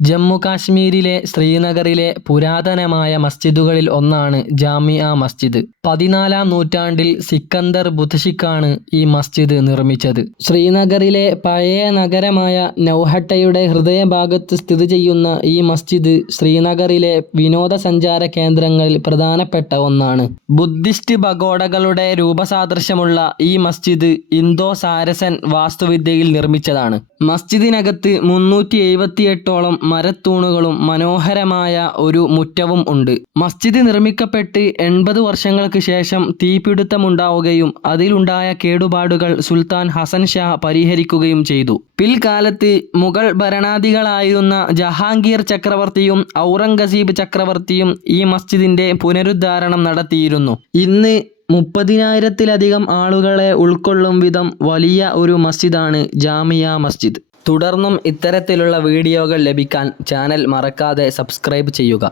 ജമ്മു കാശ്മീരിലെ ശ്രീനഗറിലെ പുരാതനമായ മസ്ജിദുകളിൽ ഒന്നാണ് ജാമിഅ മസ്ജിദ്. 14-ാം നൂറ്റാണ്ടിൽ സിക്കന്ദർ ബുത്ഷിക്കാണ് ഈ മസ്ജിദ് നിർമ്മിച്ചത്. ശ്രീനഗറിലെ പഴയ നഗരമായ നൗഹട്ടയുടെ ഹൃദയഭാഗത്ത് സ്ഥിതി ചെയ്യുന്ന ഈ മസ്ജിദ് ശ്രീനഗറിലെ വിനോദസഞ്ചാര കേന്ദ്രങ്ങളിൽ പ്രധാനപ്പെട്ട ഒന്നാണ്. ബുദ്ധിസ്റ്റ് പഗോഡകളുടെ രൂപസാദൃശ്യമുള്ള ഈ മസ്ജിദ് ഇന്തോ-സാരസൻ വാസ്തുവിദ്യയിൽ നിർമ്മിച്ചതാണ്. മസ്ജിദിനകത്ത് 378ഓളം മരത്തൂണുകളും മനോഹരമായ ഒരു മുറ്റവും ഉണ്ട്. മസ്ജിദ് നിർമ്മിക്കപ്പെട്ട് 80 വർഷങ്ങൾക്ക് ശേഷം തീപിടുത്തമുണ്ടാവുകയും അതിലുണ്ടായ കേടുപാടുകൾ സുൽത്താൻ ഹസൻ ഷാ പരിഹരിക്കുകയും ചെയ്തു. പിൽക്കാലത്ത് മുഗൾ ഭരണാധികാരികളായിരുന്ന ജഹാംഗീർ ചക്രവർത്തിയും ഔറംഗസീബ് ചക്രവർത്തിയും ഈ മസ്ജിദിന്റെ പുനരുദ്ധാരണം നടത്തിയിരുന്നു. ഇന്ന് 30,000-ത്തിലധികം ആളുകളെ ഉൾക്കൊള്ളും വിധം വലിയ ഒരു മസ്ജിദാണ് ജാമിഅ മസ്ജിദ്. തുടർന്നും ഇത്തരത്തിലുള്ള വീഡിയോകൾ ലഭിക്കാൻ ചാനൽ മറക്കാതെ സബ്സ്ക്രൈബ് ചെയ്യുക.